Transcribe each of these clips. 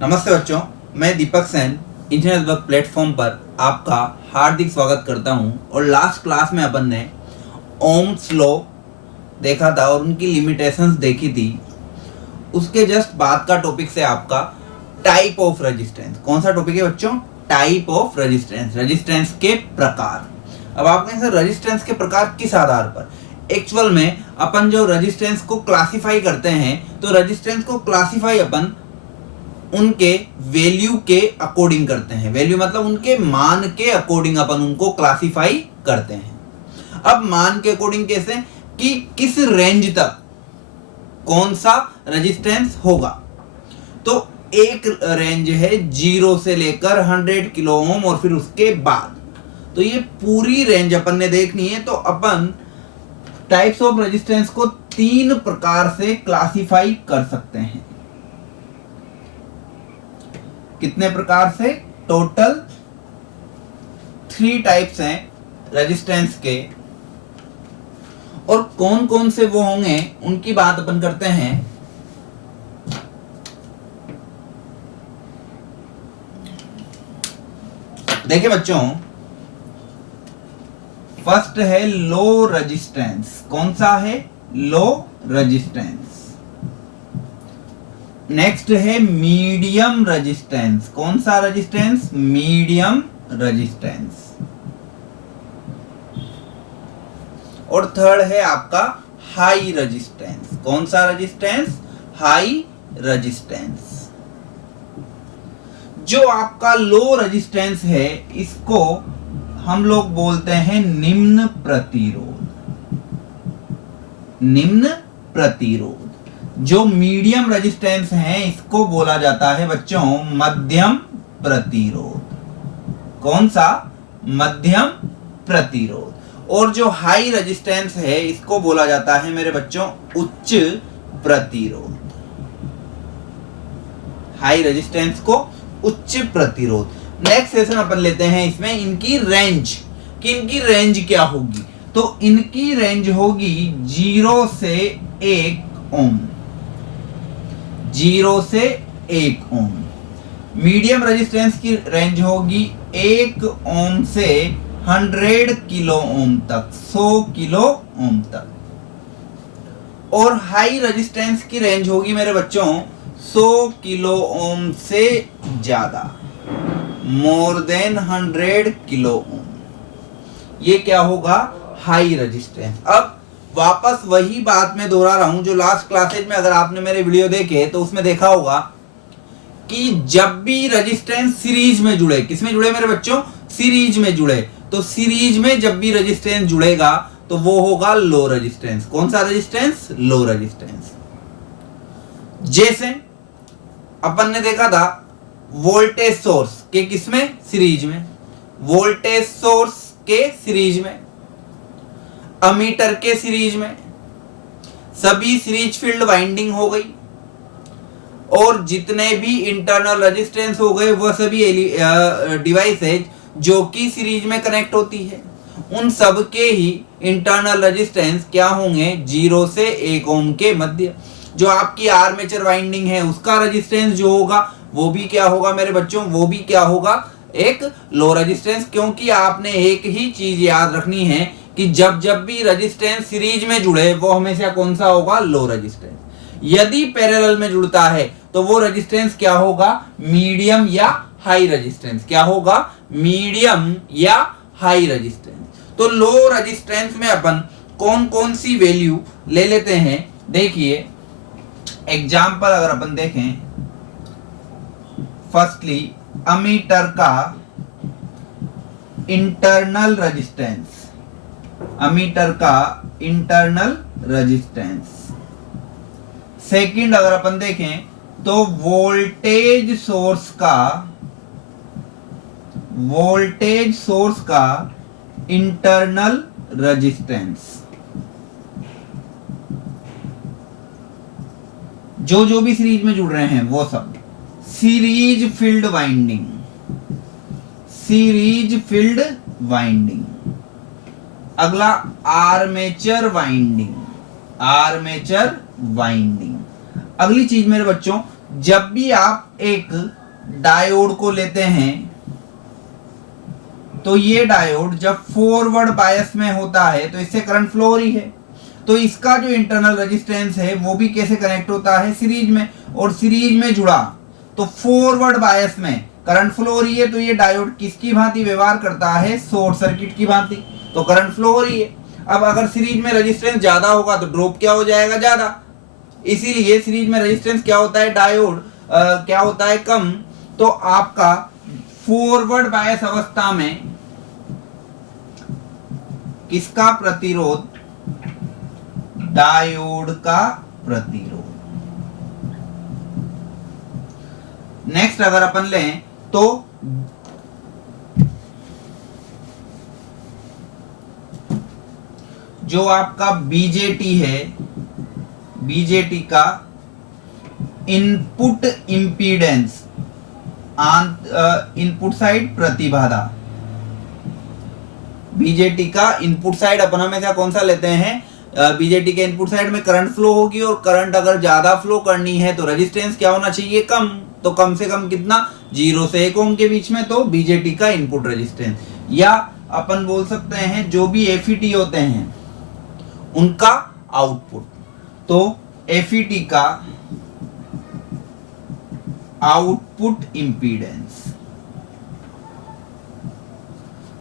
नमस्ते बच्चों, मैं दीपक सेन इंजीनियर वर्क प्लेटफॉर्म पर आपका हार्दिक स्वागत करता हूं। और लास्ट क्लास में अपन ने ओम्स लॉ देखा था और उनकी लिमिटेशंस देखी थी। उसके जस्ट बाद का टॉपिक से आपका टाइप ऑफ रेजिस्टेंस। कौन सा टॉपिक है बच्चों? टाइप ऑफ रेजिस्टेंस, रेजिस्टेंस के प्रकार। अब आप कहेंगे सर रेजिस्टेंस के प्रकार किस आधार पर? एक्चुअल में अपन जो रेजिस्टेंस को क्लासिफाई करते हैं तो रेजिस्टेंस को क्लासिफाई अपन उनके वैल्यू के अकॉर्डिंग करते हैं। वैल्यू मतलब उनके मान के अकॉर्डिंग अपन उनको क्लासिफाई करते हैं। अब मान के अकॉर्डिंग कैसे कि किस रेंज तक कौन सा रेजिस्टेंस होगा। तो एक रेंज है 0 से लेकर 100 किलो ओम और फिर उसके बाद। तो ये पूरी रेंज अपन ने देखनी है। तो अपन टाइप्स ऑफ रेजिस्टेंस को 3 प्रकार से क्लासिफाई कर सकते हैं। कितने प्रकार से? टोटल 3 टाइप्स हैं रेजिस्टेंस के। और कौन कौन से वो होंगे उनकी बात अपन करते हैं। देखिए बच्चों, फर्स्ट है लो रेजिस्टेंस। कौन सा है? Low resistance. नेक्स्ट है मीडियम रेजिस्टेंस। कौन सा रेजिस्टेंस? Medium resistance. और थर्ड है आपका हाई रेजिस्टेंस। कौन सा रेजिस्टेंस? High resistance. जो आपका लो रेजिस्टेंस है इसको हम लोग बोलते हैं निम्न प्रतिरोध। निम्न प्रतिरोध। जो मीडियम रेजिस्टेंस है इसको बोला जाता है बच्चों मध्यम प्रतिरोध। कौन सा? मध्यम प्रतिरोध। और जो हाई रेजिस्टेंस है इसको बोला जाता है मेरे बच्चों उच्च प्रतिरोध। हाई रेजिस्टेंस को उच्च प्रतिरोध। नेक्स्ट सेशन अपन लेते हैं इसमें इनकी रेंज कि इनकी रेंज क्या होगी। तो इनकी रेंज होगी 0 से 1 ओम। 0 से 1 ओम। मीडियम रेजिस्टेंस की रेंज होगी 1 ओम से 100 किलो ओम तक, 100 किलो ओम तक। और हाई रेजिस्टेंस की रेंज होगी मेरे बच्चों 100 किलो ओम से ज्यादा, मोर देन 100 किलो ओम। ये क्या होगा? High resistance. अब वापस वही बात मैं दोहरा रहा हूं जो लास्ट क्लासेज में अगर आपने मेरे वीडियो देखे तो उसमें देखा होगा कि जब भी रेजिस्टेंस सीरीज में जुड़े, किसमें जुड़े मेरे बच्चों? सीरीज में जुड़े। तो सीरीज में जब भी रेजिस्टेंस जुड़ेगा तो वो होगा लो रेजिस्टेंस। कौन सा रेजिस्टेंस? Low resistance. जैसे अपन ने देखा था वोल्टेज सोर्स के किसमें? सीरीज में। वोल्टेज सोर्स के सीरीज में, अमीटर के सीरीज में, सभी सीरीज फील्ड वाइंडिंग हो गई। और जितने भी इंटरनल रेजिस्टेंस हो गए वह सभी डिवाइसेज जो कि सीरीज में कनेक्ट होती है, उन सब के ही इंटरनल रेजिस्टेंस क्या होंगे? 0 से 1 ओम के मध्य। जो आपकी आर्मेचर वाइंडिंग है उसका रेजिस्टेंस जो होगा वो भी क्या होगा मेरे बच्चों? वो भी क्या होगा? एक लो रेजिस्टेंस। क्योंकि आपने एक ही चीज याद रखनी है कि जब जब भी रेजिस्टेंस सीरीज में जुड़े वो हमेशा कौन सा होगा? Low resistance. यदि पैरेलल में जुड़ता है तो वो रेजिस्टेंस क्या होगा? मीडियम या हाई रेजिस्टेंस। क्या होगा? मीडियम या हाई रेजिस्टेंस। तो लो रेजिस्टेंस में अपन कौन कौन सी वैल्यू ले लेते हैं? देखिए एग्जाम्पल अगर अपन देखें, फर्स्टली अमीटर का इंटरनल रेजिस्टेंस। अमीटर का इंटरनल रेजिस्टेंस। सेकंड अगर अपन देखें तो वोल्टेज सोर्स का इंटरनल रेजिस्टेंस। जो भी सीरीज में जुड़ रहे हैं वो सब। Series field winding. Series field winding. अगला आर्मेचर वाइंडिंग। अगली चीज मेरे बच्चों जब भी आप एक डायोड को लेते हैं तो ये डायोड जब फॉरवर्ड बायस में होता है तो इससे करंट फ्लो हो रही है, तो इसका जो इंटरनल रेजिस्टेंस है वो भी कैसे कनेक्ट होता है, सीरीज में, और सीरीज में जुड़ा तो फॉरवर्ड बायस में करंट फ्लो हो रही है, तो ये डायोड किसकी भांति व्यवहार करता है, शॉर्ट सर्किट की भांति, तो करंट फ्लो हो रही है। अब अगर सीरीज में रेजिस्टेंस ज्यादा होगा तो ड्रॉप क्या हो जाएगा, ज्यादा, इसीलिए सीरीज में रेजिस्टेंस क्या होता है, डायोड क्या होता है, कम, तो आपका फॉरवर्ड बायस अवस्था में किसका प्रतिरोध, डायोड का प्रतिरोध। नेक्स्ट अगर अपन लें तो जो आपका बीजेटी है, बीजेटी का इनपुट इंपीडेंस, इनपुट साइड प्रतिबाधा, बीजेटी का इनपुट साइड अपन हमेशा कौन सा लेते हैं, बीजेटी के इनपुट साइड में करंट फ्लो होगी, और करंट अगर ज्यादा फ्लो करनी है तो रेजिस्टेंस क्या होना चाहिए, कम, तो कम से कम कितना, 0 से 1 ओम के बीच में, तो बीजेटी का इनपुट रेजिस्टेंस, या अपन बोल सकते हैं जो भी एफईटी होते हैं उनका आउटपुट, तो एफईटी का आउटपुट इंपीडेंस।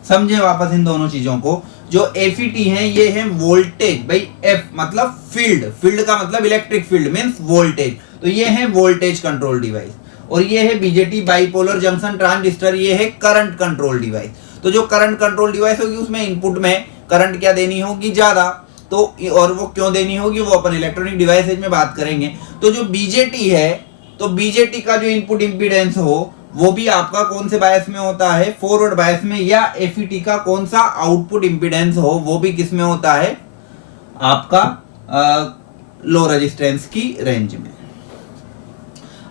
समझे वापस इन दोनों चीजों को, जो एफईटी है ये है वोल्टेज, भाई एफ मतलब फील्ड, फील्ड का मतलब इलेक्ट्रिक फील्ड मींस वोल्टेज, तो ये है वोल्टेज कंट्रोल डिवाइस, और ये है बीजेटी बाइपोलर जंक्शन ट्रांजिस्टर, ये है करंट कंट्रोल डिवाइस। तो जो करंट कंट्रोल डिवाइस होगी उसमें इनपुट में करंट क्या देनी होगी, ज्यादा, तो और वो क्यों देनी होगी वो अपन इलेक्ट्रॉनिक डिवाइसेज में बात करेंगे। तो जो बीजेटी है, तो बीजेटी का जो इनपुट इंपीडेंस हो वो भी आपका कौन से बायस में होता है, फॉरवर्ड बायस में, या एफईटी का कौन सा आउटपुट इंपीडेंस हो वो भी किस में होता है, आपका लो रेजिस्टेंस की रेंज में।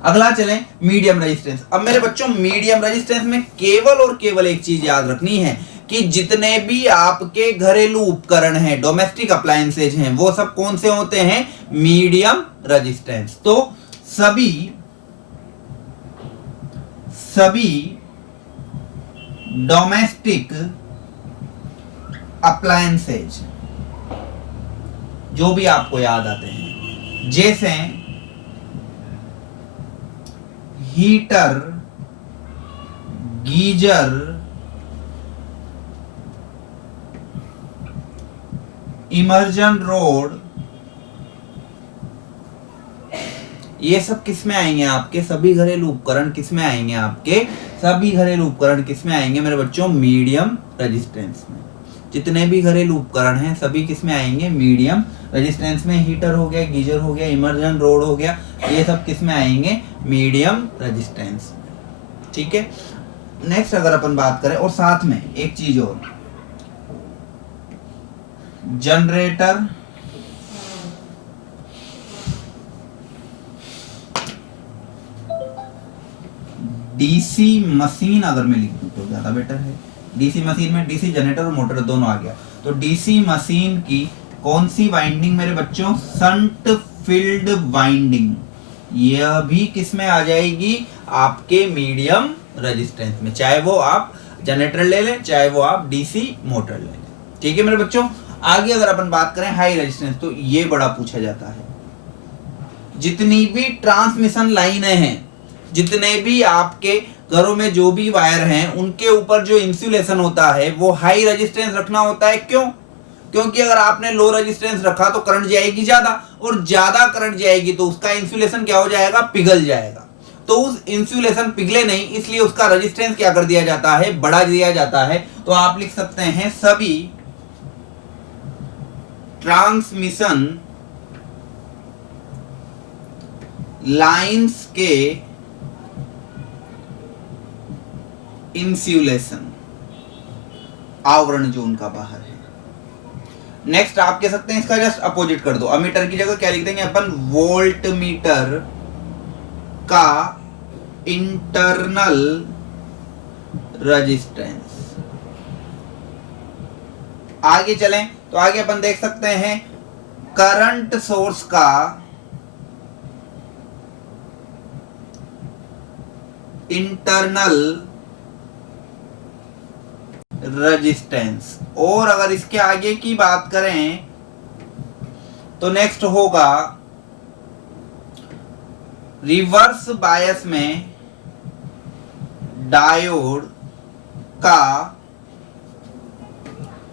अगला चलें मीडियम रेजिस्टेंस। अब मेरे बच्चों मीडियम रेजिस्टेंस में केवल और केवल एक चीज याद रखनी है कि जितने भी आपके घरेलू उपकरण हैं, डोमेस्टिक अप्लायंसेज हैं, वो सब कौन से होते हैं, मीडियम रेजिस्टेंस। तो सभी डोमेस्टिक अप्लायंसेज जो भी आपको याद आते हैं, जैसे हीटर, गीजर, इमर्जन रोड, ये सब किस में आएंगे, आपके सभी घरेलू उपकरण किस में आएंगे, आपके सभी घरेलू उपकरण किस में आएंगे मेरे बच्चों, मीडियम रेजिस्टेंस में। जितने भी घरेलू उपकरण हैं सभी किस में आएंगे, मीडियम रेजिस्टेंस में। हीटर हो गया, गीजर हो गया, इमर्जन रोड हो गया, ये सब किस में आएंगे, मीडियम रेजिस्टेंस। ठीक है। नेक्स्ट अगर अपन बात करें, और साथ में एक चीज और, जनरेटर, डीसी मशीन, अगर मैं लिख दूं तो ज्यादा बेटर है। डीसी मशीन में डीसी जनरेटर और मोटर दोनों आ गया। तो डीसी मशीन की कौन सी वाइंडिंग मेरे बच्चों, शंट फील्ड वाइंडिंग, यह भी किस में आ जाएगी, आपके मीडियम रेजिस्टेंस में, चाहे वो आप जनरेटर ले लें, चाहे वो आप डीसी मोटर ले लें। ठीक है मेरे बच्चों। आगे अगर अपन बात करें हाई रेजिस्टेंस, तो ये बड़ा पूछा जाता है। जितनी भी ट्रांसमिशन लाइनें हैं, जितने भी आपके घरों में जो भी वायर हैं, उनके ऊपर जो इंसुलेशन होता है वो हाई रेजिस्टेंस रखना होता है। क्यों? क्योंकि अगर आपने लो रेजिस्टेंस रखा तो करंट जाएगी ज्यादा, और ज्यादा करंट जाएगी तो उसका इंसुलेशन क्या हो जाएगा, पिघल जाएगा। तो उस इंसुलेशन पिघले नहीं, इसलिए उसका रेजिस्टेंस क्या कर दिया जाता है, बढ़ा दिया जाता है। तो आप लिख सकते हैं सभी ट्रांसमिशन लाइंस के इंसुलेशन, आवरण जो उनका बाहर है। नेक्स्ट आप कह सकते हैं इसका जस्ट अपोजिट कर दो, अमीटर की जगह क्या लिख देंगे अपन, वोल्ट मीटर का इंटरनल रेजिस्टेंस। आगे चलें तो आगे अपन देख सकते हैं करंट सोर्स का इंटरनल रेजिस्टेंस। और अगर इसके आगे की बात करें तो नेक्स्ट होगा रिवर्स बायस में डायोड का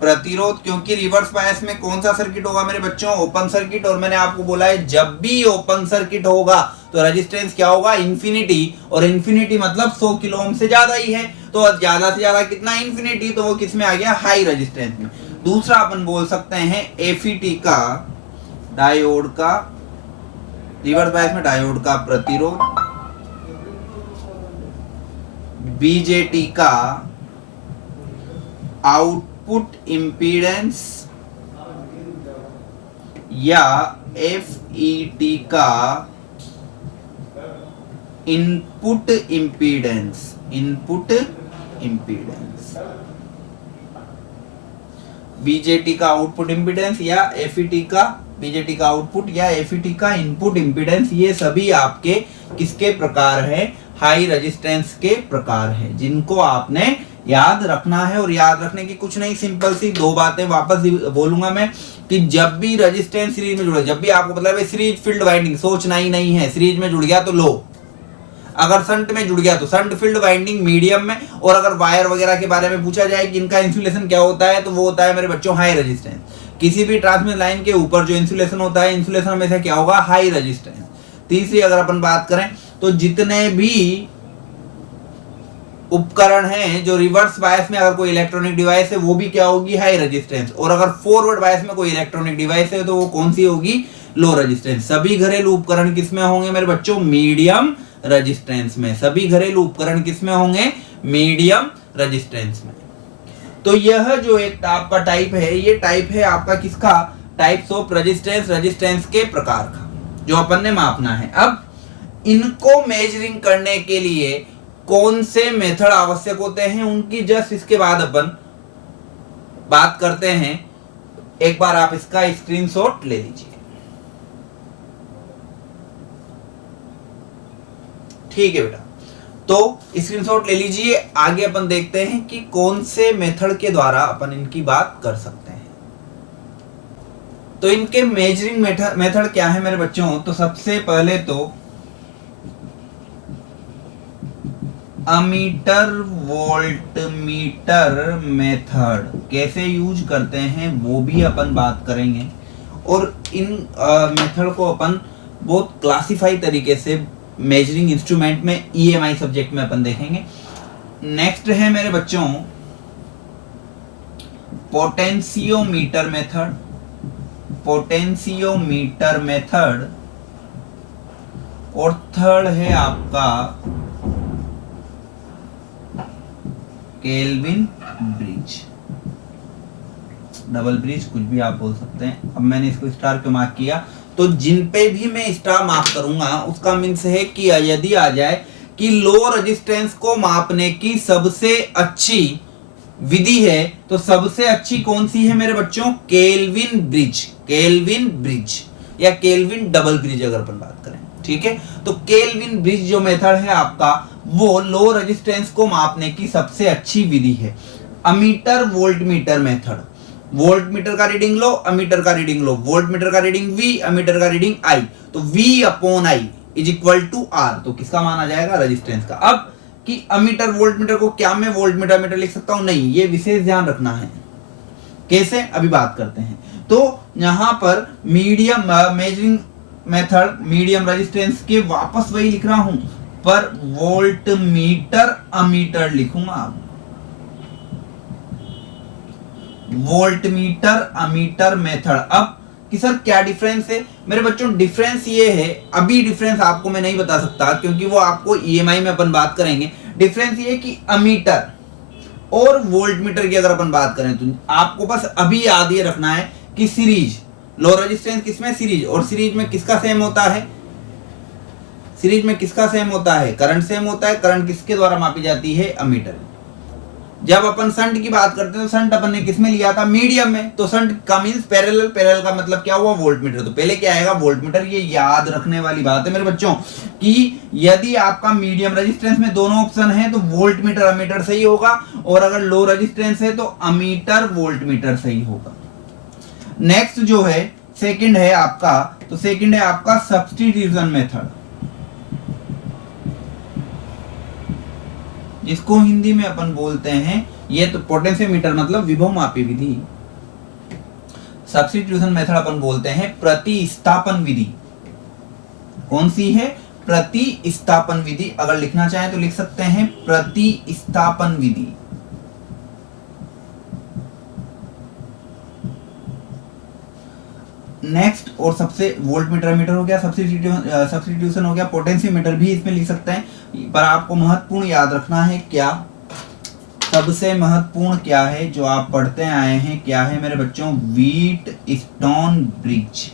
प्रतिरोध। क्योंकि रिवर्स बायस में कौन सा सर्किट होगा मेरे बच्चों? Open circuit. और मैंने आपको बोला है जब भी ओपन सर्किट होगा तो रेजिस्टेंस क्या होगा? इन्फिनिटी। और इन्फिनिटी मतलब 100 किलो ओम से ज्यादा ही है। तो ज्यादा से ज्यादा कितना? इन्फिनिटी। तो वो किस में आ गया? हाई रेजिस्टेंस में। दूसरा अपन बोल सकते हैं एफईटी का, डायोड का, रिवर्स बायस में डायोड का प्रतिरोध, बीजेटी का आउटपुट इंपीडेंस, या एफईटी का input impedance. Input impedance, BJT का आउटपुट इंपीडेंस या एफईटी का, बीजेटी का आउटपुट या एफईटी का इनपुट इंपीडेंस, ये सभी आपके किसके प्रकार है? हाई रेजिस्टेंस के प्रकार है, जिनको आपने याद रखना है। और याद रखने की कुछ नहीं, सिंपल सी दो बातें वापस बोलूंगा मैं कि जब भी रेजिस्टेंस सीरीज में जुड़े, जब भी आपको मतलब सीरीज फील्ड वाइंडिंग सोचना ही नहीं है, सीरीज में जुड़ गया तो लो, अगर शंट में जुड़ गया तो शंट फील्ड वाइंडिंग मीडियम में। और अगर वायर वगैरह के बारे में पूछा जाए कि इनका इंसुलेशन क्या होता है, तो वो होता है मेरे बच्चों हाई रेजिस्टेंस। किसी भी ट्रांसमिशन लाइन के ऊपर जो इंसुलेशन होता है, इंसुलेशन हमेशा क्या होगा? High resistance. तीसरी अगर अपन बात करें तो जितने भी उपकरण हैं जो रिवर्स बायस में अगर कोई इलेक्ट्रॉनिक डिवाइस है वो भी क्या होगी? High resistance. और अगर फॉरवर्ड बायस में कोई इलेक्ट्रॉनिक डिवाइस है तो वो कौन सी होगी? Low resistance. सभी घरेलू उपकरण किसमें होंगे मेरे बच्चों? मीडियम रेजिस्टेंस में। सभी घरेलू उपकरण किसमें होंगे? मीडियम रेजिस्टेंस में। तो यह जो एक आपका टाइप है, ये टाइप है आपका किसका? टाइप्स ऑफ रेजिस्टेंस, रेजिस्टेंस के प्रकार का, जो अपन ने मापना है। अब इनको मेजरिंग करने के लिए कौन से मेथड आवश्यक होते हैं, उनकी जस्ट इसके बाद अपन बात करते हैं। एक बार आप इसका स्क्रीनशॉट ले लीजिए। ठीक है बेटा, तो स्क्रीनशॉट ले लीजिए। आगे अपन देखते हैं कि कौन से मेथड के द्वारा अपन इनकी बात कर सकते हैं। तो इनके मेजरिंग मेथड क्या है मेरे बच्चों? तो सबसे पहले तो अमीटर वोल्ट मीटर मेथड कैसे यूज करते हैं वो भी अपन बात करेंगे। और इन मेथड को अपन बहुत क्लासिफाई तरीके से मेजरिंग इंस्ट्रूमेंट में ईएमआई सब्जेक्ट में अपन देखेंगे। नेक्स्ट है मेरे बच्चों पोटेंशियोमीटर मेथड। Potentiometer method. और थर्ड है आपका केल्विन ब्रिज, डबल ब्रिज, कुछ भी आप बोल सकते हैं। अब मैंने इसको स्टार क्यों मार्क किया? तो जिन पे भी मैं स्टार मार्क करूंगा उसका मीन्स है कि यदि आ जाए कि लो रेजिस्टेंस को मापने की सबसे अच्छी विधि है, तो सबसे अच्छी कौन सी है मेरे बच्चों? Kelvin bridge. केल्विन ब्रिज या केल्विन डबल ब्रिज अगर अपन बात करें, ठीक है। तो केल्विन ब्रिज जो मेथड है आपका, वो लो रेजिस्टेंस को मापने की सबसे अच्छी विधि है। Ammeter volt meter method, volt meter का रीडिंग लो, अमीटर का रीडिंग लो, वोल्ट मीटर का रीडिंग V, अमीटर का रीडिंग I, तो V upon I is equal to R। तो किसका माना जाएगा? रेजिस्टेंस का। अब कि अमीटर वोल्ट मीटर को क्या मैं वोल्ट मीटर मीटर लिख सकता हूं? नहीं, ये विशेष ध्यान रखना है। कैसे? अभी बात करते हैं। तो यहां पर medium measuring method medium resistance के वापस वही लिख रहा हूं, पर वोल्ट मीटर अमीटर लिखूंगा। Volt meter ammeter method. अब कि सर क्या डिफरेंस है मेरे बच्चों? डिफरेंस ये है, अभी डिफरेंस आपको मैं नहीं बता सकता क्योंकि वो आपको ईएमआई में अपन बात करेंगे। डिफरेंस ये है कि अमीटर और वोल्ट मीटर की अगर अपन बात करें तो आपको बस अभी याद ये रखना है कि सीरीज, लो रेजिस्टेंस किसमें? सीरीज। और सीरीज में किसका सेम होता है? सीरीज में किसका सेम होता है? करंट सेम होता है। करंट किसके द्वारा मापी जाती है? अमीटर। जब अपन शंट की बात करते हैं तो शंट अपन ने किस में लिया था, मीडियम में। तो शंट का मींस पैरेलल, पैरेलल का मतलब क्या हुआ, वोल्टमीटर। तो पहले क्या आएगा, वोल्टमीटर। ये याद रखने वाली बात है मेरे बच्चों कि यदि आपका मीडियम रेजिस्टेंस में दोनों ऑप्शन है तो वोल्टमीटर अमीटर सही होगा, और अगर लो रेजिस्टेंस है तो अमीटर वोल्टमीटर सही होगा। नेक्स्ट जो है सेकंड है आपका, तो सेकंड है आपका सब्स्टिट्यूशन मेथड, जिसको हिंदी में अपन बोलते हैं, ये तो पोटेंशियोमीटर मतलब विभवमापी विधि। सब्स्टिट्यूशन मेथड अपन बोलते हैं प्रतिस्थापन विधि। कौन सी है, प्रतिस्थापन विधि। अगर लिखना चाहें तो लिख सकते हैं प्रतिस्थापन विधि। नेक्स्ट और सबसे वोल्टमीटर मीटर हो गया, सब्स्टिट्यूशन हो गया, पोटेंशियोमीटर भी इसमें लिख सकते हैं। पर आपको महत्वपूर्ण याद रखना है, क्या सबसे महत्वपूर्ण क्या है जो आप पढ़ते आए हैं, क्या है मेरे बच्चों, व्हीटस्टोन ब्रिज।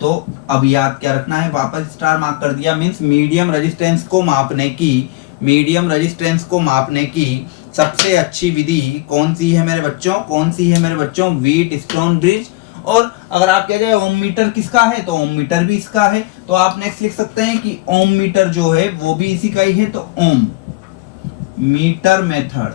तो अब याद क्या रखना है, वापस स्टार मार्क कर दिया, मींस मीडियम रेजिस्टेंस को मापने की, मीडियम रेजिस्टेंस को मापने की सबसे अच्छी विधि कौन सी है मेरे बच्चों, कौन सी है मेरे बच्चों, व्हीटस्टोन ब्रिज। और अगर आप कह जाए ओम मीटर किसका है, तो ओम मीटर भी इसका है। तो आप नेक्स्ट लिख सकते हैं कि ओम मीटर जो है वो भी इसी का ही है, तो ओम मीटर मेथड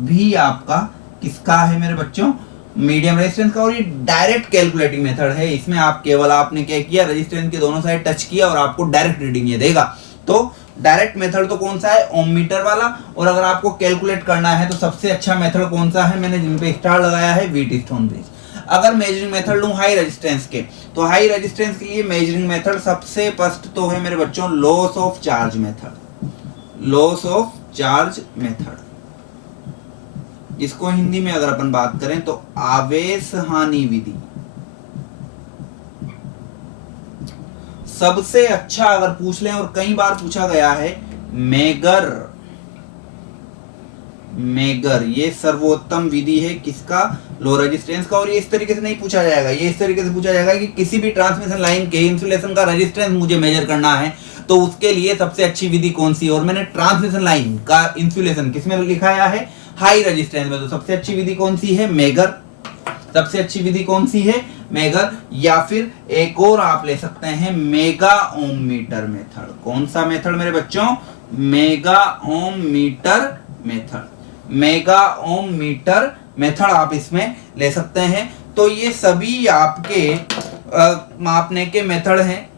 भी आपका किसका है मेरे बच्चों, मीडियम रेजिस्टेंस का। और ये डायरेक्ट कैलकुलेटिंग मेथड है, इसमें आप केवल आपने क्या किया, रेजिस्टेंस के दोनों साइड टच किया और आपको डायरेक्ट रीडिंग ये देगा। तो डायरेक्ट मेथड तो कौन सा है, ओम मीटर वाला। और अगर आपको कैलकुलेट करना है तो सबसे अच्छा मेथड कौन सा है, मैंने जिन पे स्टार लगाया है, व्हीटस्टोन ब्रिज। अगर मेजरिंग मेथड लूं हाई रेजिस्टेंस के, तो हाई रेजिस्टेंस के लिए मेजरिंग मेथड सबसे फर्स्ट तो है मेरे बच्चों loss of charge method, loss of charge method, जिसको हिंदी में अगर अपन बात करें तो आवेश हानि विधि। सबसे अच्छा अगर पूछ लें, और कई बार पूछा गया है, मेगर, मेगर ये सर्वोत्तम विधि है किसका, लो रेजिस्टेंस का। और ये इस तरीके से नहीं पूछा जाएगा, ये इस तरीके से पूछा जाएगा कि किसी भी ट्रांसमिशन लाइन के इंसुलेशन का रेजिस्टेंस मुझे मेजर करना है, तो उसके लिए सबसे अच्छी विधि कौन सी है। और मैंने ट्रांसमिशन लाइन का इंसुलेशन किसमें लिखाया है, हाई रेजिस्टेंस में। तो सबसे अच्छी विधि कौन सी है, मेगर। सबसे अच्छी विधि कौन सी है, मेगर। या फिर एक और आप ले सकते हैं, मेगा ओम मीटर मेथड। कौन सा मेथड मेरे बच्चों, mega ohm meter method, mega ohm meter method आप इसमें ले सकते हैं। तो ये सभी आपके मापने के मेथड हैं।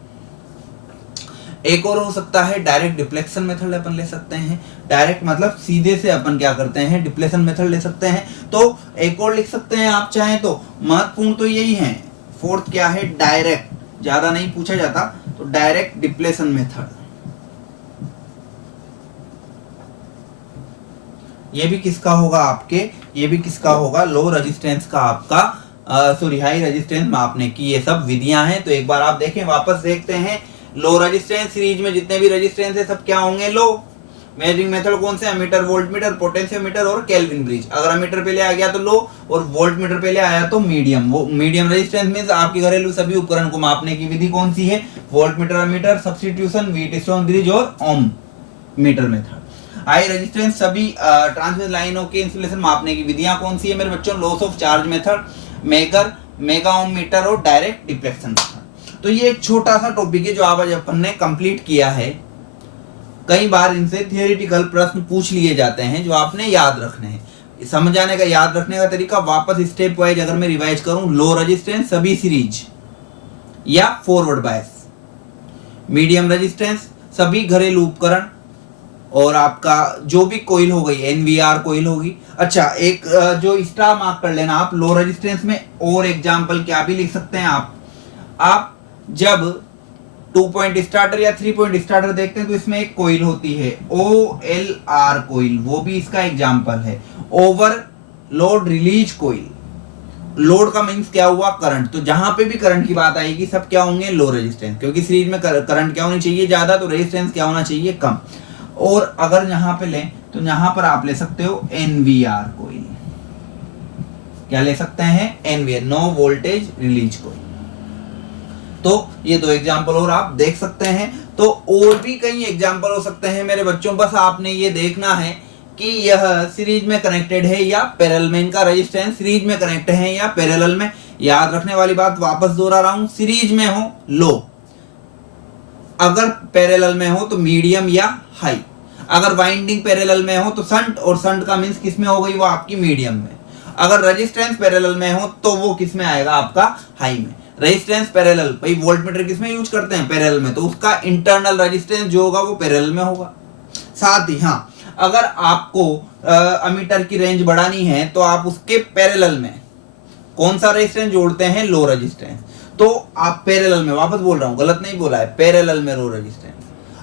एक और हो सकता है डायरेक्ट डिप्लेक्शन मेथड अपन ले सकते हैं, डायरेक्ट मतलब सीधे से अपन क्या करते हैं, डिप्लेशन मेथड ले सकते हैं। तो एक और लिख सकते हैं आप चाहें तो, महत्वपूर्ण तो यही है। फोर्थ क्या है, डायरेक्ट, ज्यादा नहीं पूछा जाता, तो डायरेक्ट डिप्लेशन मेथड। ये भी किसका होगा आपके, ये भी किसका होगा, लो रेजिस्टेंस का आपका, सॉरी हाई रेजिस्टेंस मापने की ये सब विधियां हैं। तो एक बार आप देखें, वापस देखते हैं, लो रेजिस्टेंस सीरीज में जितने भी रेजिस्टेंस है सब क्या होंगे, लो। मेजरिंग मेथड कौन से, अमीटर, वोल्टमीटर, पोटेंशियोमीटर और केल्विन ब्रिज। अगर अमीटर पहले आ गया तो लो, और वोल्टमीटर पहले आया तो मीडियम। वो मीडियम रेजिस्टेंस मींस आपके घरेलू सभी उपकरण को मापने की विधि कौन सी है, voltmeter, ammeter, substitution, Wheatstone bridge और ओम मीटर मेथड। हाई रेजिस्टेंस सभी ट्रांसमिशन लाइनों के इंसुलेशन मापने की विधियां कौन सी है मेरे बच्चों, loss of charge method, megger, mega ohm meter और डायरेक्ट डिप्लेक्शन मेथड। तो ये एक छोटा सा टॉपिक है जो आज अपन ने कंप्लीट किया है। कई बार इनसे थियोरेटिकल प्रश्न पूछ लिए जाते हैं जो आपने याद रखने हैं। समझ आने का, याद रखने का तरीका वापस स्टेप वाइज अगर मैं रिवाइज करूं, लो रेजिस्टेंस सभी सीरीज या फॉरवर्ड बायस, मीडियम रेजिस्टेंस सभी घरेलू उपकरण, और आपका जो भी कोइल हो गई, एनवीआर कोइल होगी। अच्छा, एक जो स्टार मार्क कर लेना आप, लो रेजिस्टेंस में और एग्जांपल क्या भी लिख सकते हैं आप जब 2 पॉइंट स्टार्टर या 3 पॉइंट स्टार्टर देखते हैं तो इसमें एक कोइल होती है, OLR कोइल, वो भी इसका एग्जांपल है। Over load release coil, load का मीन्स क्या हुआ, करंट। तो जहां पे भी करंट की बात आएगी सब क्या होंगे, लो रेजिस्टेंस, क्योंकि सीरीज में करंट क्या होनी चाहिए, ज्यादा, तो रेजिस्टेंस क्या होना चाहिए, कम। और अगर यहां पे लें तो यहां पर आप ले सकते हो NVR कोइल, क्या ले सकते हैं, NVR, no voltage release coil. तो ये दो एग्जांपल और आप देख सकते हैं। तो और भी कई एग्जांपल हो सकते हैं मेरे बच्चों, बस आपने ये देखना है कि यह सीरीज में कनेक्टेड है या पैरेलल में, इनका रेजिस्टेंस सीरीज में कनेक्ट है या पैरेलल में। याद रखने वाली बात वापस दोहरा रहा हूं, सीरीज में हो लो, अगर पैरेलल में हो तो मीडियम या हाई। अगर वाइंडिंग पैरेलल में हो तो शंट, और शंट का मींस किस में हो गई, वो आपकी मीडियम में। अगर रेजिस्टेंस पैरेलल में हो तो वो किस में आएगा, आपका हाई में। रेजिस्टेंस पैरेलल, भाई वोल्टमीटर किस में यूज करते हैं, पैरेलल में, तो उसका इंटरनल रेजिस्टेंस जो होगा वो पैरेलल में होगा। साथ ही हाँ, अगर आपको अमीटर की रेंज बढ़ानी है तो आप उसके पैरेलल में कौन सा रेजिस्टेंस जोड़ते हैं, लो रेजिस्टेंस। तो आप पैरेलल में, वापस बोल रहा हूं, गलत नहीं बोला है, पैरेलल में लो रेजिस्टेंस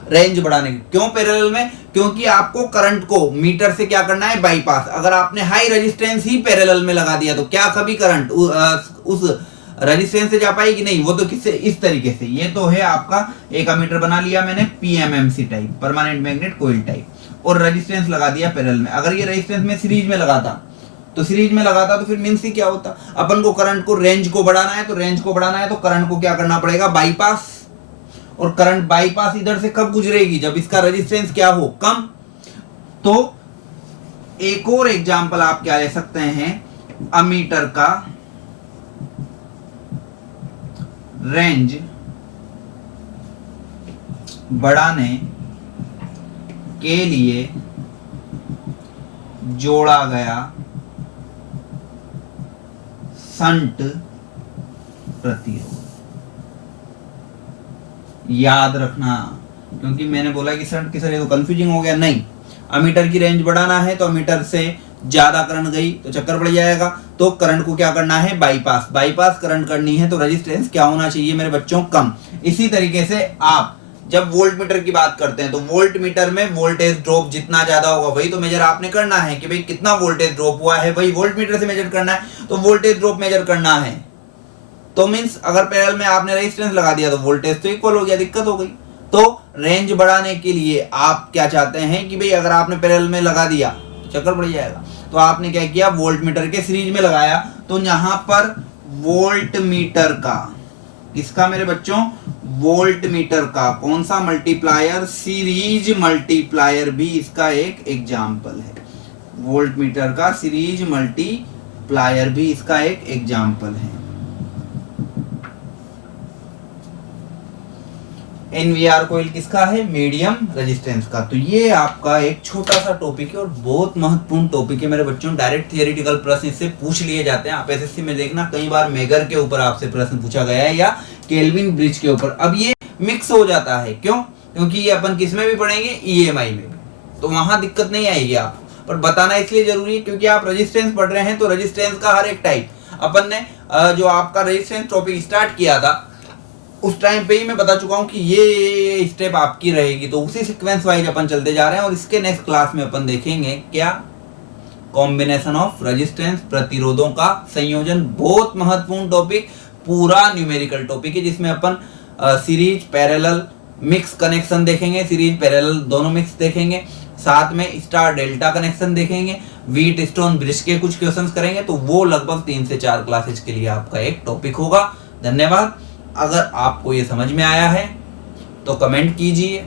रेंज बढ़ाने की। क्यों पैरेलल में, क्योंकि आपको करंट को मीटर से क्या करना है, बाईपास। अगर आपने हाई रेजिस्टेंस ही पैरेलल में लगा दिया तो क्या कभी करंट उस रेजिस्टेंस से जा पाएगी, नहीं। वो तो किससे, इस तरीके से। ये तो है आपका एक अमीटर बना लिया मैंने PMMC type, permanent magnet coil type, और रेजिस्टेंस लगा दिया पैरेलल में। अगर ये रेजिस्टेंस में सीरीज में लगाता तो फिर मीन्स ही क्या होता, अपन को करंट को रेंज को बढ़ाना है, तो रेंज को बढ़ाना है तो करंट को क्या करना पड़ेगा, बाईपास। और करंट बाईपास इधर से कब गुजरेगी, जब इसका रेजिस्टेंस क्या हो, कम। तो एक और एग्जांपल आप क्या ले सकते हैं, अमीटर का रेंज बढ़ाने के लिए जोड़ा गया शंट प्रतिरोध। याद रखना, क्योंकि मैंने बोला कि शंट किस तरह, तो कंफ्यूजिंग हो गया, नहीं। अमीटर की रेंज बढ़ाना है तो अमीटर से ज्यादा करंट गई तो चक्कर पड़ जाएगा, तो करंट को क्या करना है, बाईपास। बाईपास करंट करनी है तो रेजिस्टेंस क्या होना चाहिए मेरे बच्चों, कम। इसी तरीके से आप जब वोल्ट मीटर की बात करते हैं तो वोल्ट मीटर में वोल्टेज ड्रॉप जितना ज्यादा होगा वही तो मेजर आपने करना है, कि भाई कितना वोल्टेज ड्रॉप हुआ है, वही वोल्ट मीटर से मेजर करना है। तो वोल्टेज ड्रॉप मेजर करना है तो मींस अगर पैरेलल में आपने रेजिस्टेंस लगा दिया तो वोल्टेज तो इक्वल हो गया, दिक्कत हो गई। तो रेंज बढ़ाने के लिए आप क्या चाहते हैं कि भाई अगर आपने पैरेलल में लगा दिया तो चक्कर पड़ जाएगा, तो आपने क्या किया, वोल्ट मीटर के सीरीज में लगाया। तो यहां पर वोल्ट मीटर का, किसका मेरे बच्चों, वोल्ट मीटर का कौन सा मल्टीप्लायर, सीरीज मल्टीप्लायर भी इसका एक एग्जाम्पल है। वोल्ट मीटर का सीरीज मल्टीप्लायर भी इसका एक एग्जाम्पल है। एनवीआर कोइल किसका है, मीडियम रेजिस्टेंस का। तो ये आपका एक छोटा सा टॉपिक है और बहुत महत्वपूर्ण टॉपिक है मेरे बच्चों। डायरेक्ट थियोरेटिकल प्रश्न इससे पूछ लिए जाते हैं। आप एसएससी में देखना कई बार मेगर के ऊपर आपसे प्रश्न पूछा गया है या केल्विन ब्रिज के ऊपर। अब ये मिक्स हो जाता है, क्यों, क्योंकि ये अपन किस में भी पढ़ेंगे, ईएमआई में भी, तो वहां दिक्कत नहीं आएगी आप, पर बताना इसलिए जरूरी है क्योंकि आप रेजिस्टेंस पढ़ रहे हैं। तो रेजिस्टेंस का हर एक टाइप अपन ने जो आपका रेजिस्टेंस टॉपिक स्टार्ट किया था उस टाइम पे ही मैं बता चुका हूं कि ये स्टेप आपकी रहेगी, तो उसी सीक्वेंस वाइज अपन चलते जा रहे हैं। और इसके नेक्स्ट क्लास में अपन देखेंगे क्या, कॉम्बिनेशन ऑफ रेजिस्टेंस, प्रतिरोधों का संयोजन। बहुत महत्वपूर्ण टॉपिक, पूरा न्यूमेरिकल टॉपिक है, जिसमें अपन सीरीज पैरेलल मिक्स कनेक्शन देखेंगे, सीरीज पैरेलल दोनों मिक्स देखेंगे, साथ में स्टार डेल्टा कनेक्शन देखेंगे, व्हीट स्टोन ब्रिज के कुछ क्वेश्चंस करेंगे। तो वो लगभग 3 से 4 क्लासेज के लिए आपका एक टॉपिक होगा। धन्यवाद। अगर आपको ये समझ में आया है तो कमेंट कीजिए,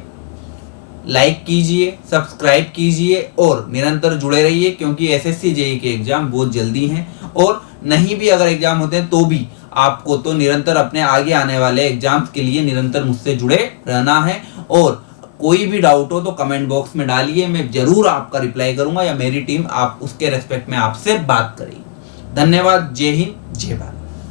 लाइक कीजिए, सब्सक्राइब कीजिए और निरंतर जुड़े रहिए, क्योंकि एसएससी जेईई के एग्जाम बहुत जल्दी हैं। और नहीं भी अगर एग्जाम होते हैं तो भी आपको तो निरंतर अपने आगे आने वाले एग्जाम्स के लिए निरंतर मुझसे जुड़े रहना है। और कोई भी डाउट हो तो कमेंट बॉक्स में डालिए, मैं जरूर आपका रिप्लाई करूंगा, या मेरी टीम आप उसके रेस्पेक्ट में आपसे बात करेगी। धन्यवाद। जय हिंद, जय भारत।